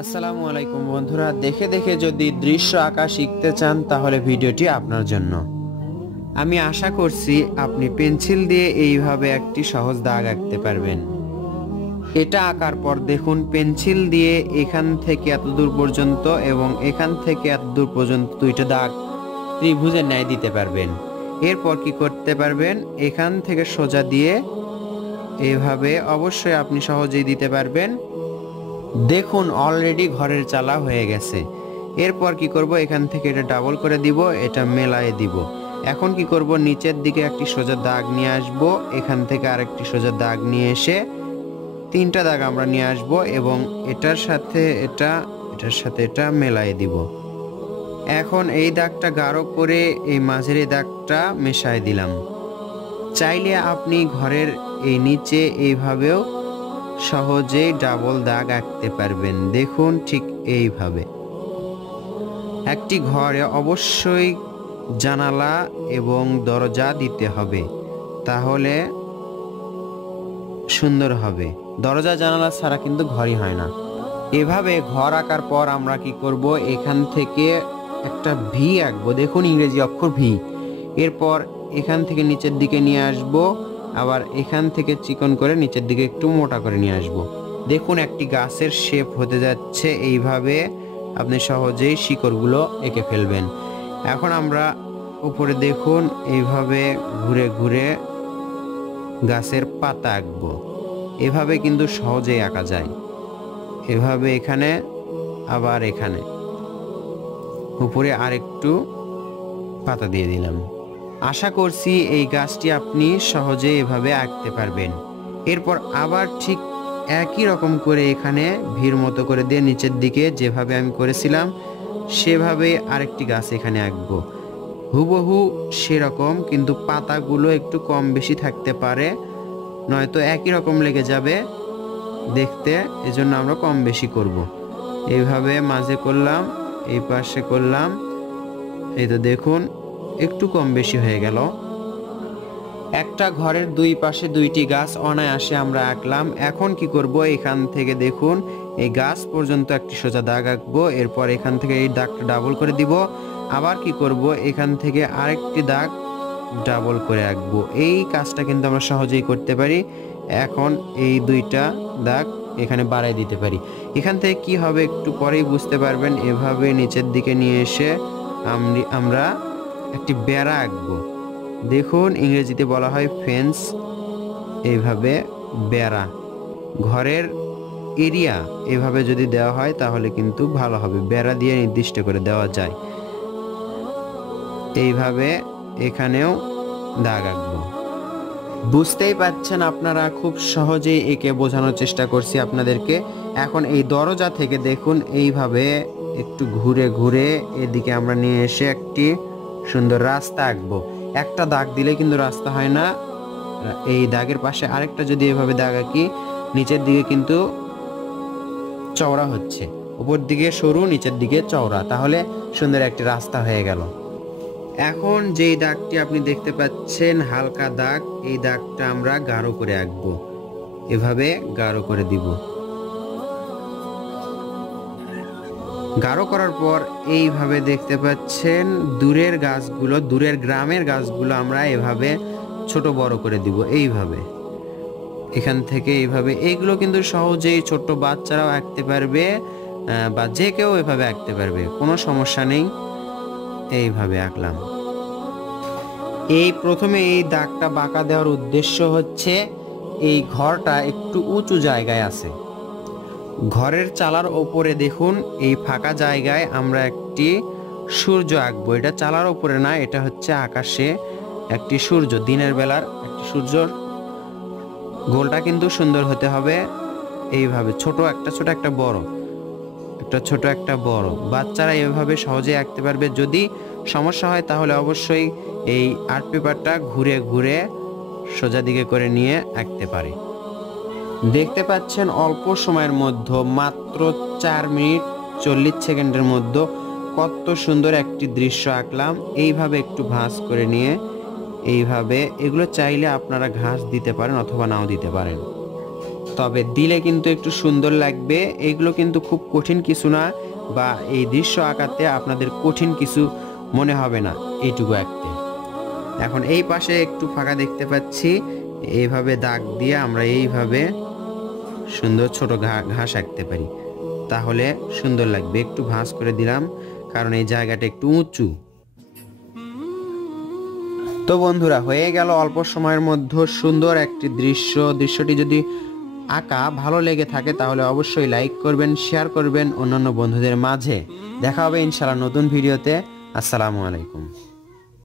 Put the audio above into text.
আসসালামু আলাইকুম বন্ধুরা, দেখে দেখে যদি দৃশ্য আঁকা শিখতে চান তাহলে ভিডিওটি আপনার জন্য। আমি আশা করছি আপনি পেন্সিল দিয়ে এইভাবে একটি সহজ দাগ আঁকতে পারবেন। এটা আঁকার পর দেখুন পেন্সিল দিয়ে এখান থেকে এত দূর পর্যন্ত এবং এখান থেকে এত দূর পর্যন্ত দুইটা দাগ ত্রিভুজের ন্যায় দিতে পারবেন। এরপর কি করতে পারবেন, এখান থেকে সোজা দিয়ে এইভাবে অবশ্যই আপনি সহজেই দিতে পারবেন। দেখুন অলরেডি ঘরের চালা হয়ে গেছে। এরপর কি করব, এখান থেকে এটা ডাবল করে দিব, এটা মেলায়ে দিব। এখন কি করব, নিচের দিকে একটি সোজা দাগ নিয়ে আসব, এখান থেকে আরেকটি সোজা দাগ নিয়ে এসে তিনটা দাগ আমরা নিয়ে আসব এবং এটার সাথে এটা মেলায়ে দিব। এখন এই দাগটা গাঢ় করে এই মাঝের এই দাগটা মেশায় দিলাম। চাইলে আপনি ঘরের এই নিচে এইভাবেও সহজেই ডাবল দাগ আঁকতে পারবেন। দেখুন ঠিক এইভাবে। একটি ঘরে অবশ্যই জানালা এবং দরজা দিতে হবে, তাহলে সুন্দর হবে। দরজা জানালা ছাড়া কিন্তু ঘরই হয় না। এভাবে ঘর আঁকার পর আমরা কি করব, এখান থেকে একটা ভি আঁকবো। দেখুন ইংরেজি অক্ষর ভি। এরপর এখান থেকে নিচের দিকে নিয়ে আসব, আবার এখান থেকে চিকন করে নিচের দিকে একটু মোটা করে নিয়ে আসব। দেখুন একটি গাছের শেপ হতে যাচ্ছে। এইভাবে আপনি সহজেই শিকড়গুলো এঁকে ফেলবেন। এখন আমরা উপরে দেখুন এইভাবে ঘুরে ঘুরে গাছের পাতা আঁকবো। এভাবে কিন্তু সহজেই আঁকা যায়। এভাবে এখানে আবার এখানে উপরে আরেকটু পাতা দিয়ে দিলাম। আশা করছি এই গাছটি আপনি সহজে এভাবে আঁকতে পারবেন। এরপর আবার ঠিক একই রকম করে এখানে ভিড় মতো করে দিয়ে নিচের দিকে যেভাবে আমি করেছিলাম সেভাবে আরেকটি গাছ এখানে আঁকবো। হুবহু সেরকম, কিন্তু পাতাগুলো একটু কম বেশি থাকতে পারে, নয়তো একই রকম লেগে যাবে দেখতে। এজন্য আমরা কম বেশি করব। এইভাবে মাঝে করলাম, এই পাশে করলাম, এই তো দেখুন একটু কম বেশি হয়ে গেল। একটা ঘরের দুই পাশে দুইটি গাছ অনায়াসে আমরা আঁকলাম। এখন কি করব, এখান থেকে দেখুন এই গাছ পর্যন্ত একটি সোজা দাগ আঁকবো। এরপর এখান থেকে এই দাগটা ডাবল করে দিব। আবার কি করব, এখান থেকে আরেকটি দাগ ডাবল করে আঁকবো। এই কাজটা কিন্তু আমরা সহজেই করতে পারি। এখন এই দুইটা দাগ এখানে বাড়াই দিতে পারি। এখান থেকে কি হবে একটু পরেই বুঝতে পারবেন। এভাবে নিচের দিকে নিয়ে এসে আমরা একটি বেড়া আঁকবো। দেখুন ইংরেজিতে বলা হয় ফেন্স। এইভাবে বেড়া, ঘরের এরিয়া এভাবে যদি দেওয়া হয় তাহলে কিন্তু ভালো হবে। বেড়া দিয়ে নির্দিষ্ট করে দেওয়া যায়। এইভাবে এখানেও দাগ আঁকবো। বুঝতেই পাচ্ছেন আপনারা, খুব সহজেই একে বোঝানোর চেষ্টা করছি আপনাদেরকে। এখন এই দরজা থেকে দেখুন এইভাবে একটু ঘুরে ঘুরে এদিকে আমরা নিয়ে এসে একটি সুন্দর রাস্তা আঁকবো। একটা দাগ দিলে কিন্তু রাস্তা হয় না। এই দাগের পাশে আরেকটা যদি এভাবে দাগ আঁকি, নিচের দিকে কিন্তু চওড়া হচ্ছে, উপর দিকে সরু, নিচের দিকে চওড়া, তাহলে সুন্দর একটি রাস্তা হয়ে গেল। এখন যেই দাগটি আপনি দেখতে পাচ্ছেন হালকা দাগ, এই দাগটা আমরা গাঢ় করে আঁকবো। এভাবে গাঢ় করে দিব। গাঢ় করার পর এইভাবে দেখতে পাচ্ছেন দূরের গাছগুলো, দূরের গ্রামের গাছগুলো আমরা এভাবে ছোট বড় করে দিব। এইভাবে এখান থেকে এইভাবে, এইগুলো কিন্তু সহজেই ছোট বাচ্চারাও আঁকতে পারবে বা যে কেউ এভাবে আঁকতে পারবে, কোনো সমস্যা নেই। এইভাবে আঁকলাম। এই প্রথমে এই দাগটা বাঁকা দেওয়ার উদ্দেশ্য হচ্ছে এই ঘরটা একটু উঁচু জায়গায় আছে। ঘরের চালার ওপরে দেখুন এই ফাঁকা জায়গায় আমরা একটি সূর্য আঁকবো। এটা চালার ওপরে না, এটা হচ্ছে আকাশে একটি সূর্য, দিনের বেলার একটি সূর্য। গোলটা কিন্তু সুন্দর হতে হবে। এইভাবে ছোট একটা বড়, একটা ছোট একটা বড়, বাচ্চারা এভাবে সহজে আঁকতে পারবে। যদি সমস্যা হয় তাহলে অবশ্যই এই আর্ট পেপারটা ঘুরে ঘুরে সোজা দিকে করে নিয়ে আঁকতে পারে। দেখতে পাচ্ছেন অল্প সময়ের মধ্যে, মাত্র 4 মিনিট 40 সেকেন্ডের মধ্যে কত সুন্দর একটি দৃশ্য আঁকলাম। এইভাবে একটু ভাঁজ করে নিয়ে এইভাবে, এগুলো চাইলে আপনারা ঘাস দিতে পারেন অথবা নাও দিতে পারেন। তবে দিলে কিন্তু একটু সুন্দর লাগবে। এগুলো কিন্তু খুব কঠিন কিছু না, বা এই দৃশ্য আঁকাতে আপনাদের কঠিন কিছু মনে হবে না এইটুকু আঁকতে। এখন এই পাশে একটু ফাঁকা দেখতে পাচ্ছি, এইভাবে দাগ দিয়ে আমরা এইভাবে সুন্দর ছোট ঘাস আঁকতে পারি, তাহলে সুন্দর লাগবে। একটু ভাঁজ করে দিলাম কারণ এই জায়গাটা একটু উঁচু। তো বন্ধুরা, হয়ে গেল অল্প সময়ের মধ্যে সুন্দর একটি দৃশ্যটি যদি আঁকা ভালো লেগে থাকে তাহলে অবশ্যই লাইক করবেন, শেয়ার করবেন অন্যান্য বন্ধুদের মাঝে। দেখা হবে ইনশাআল্লাহ নতুন ভিডিওতে। আসসালামু আলাইকুম।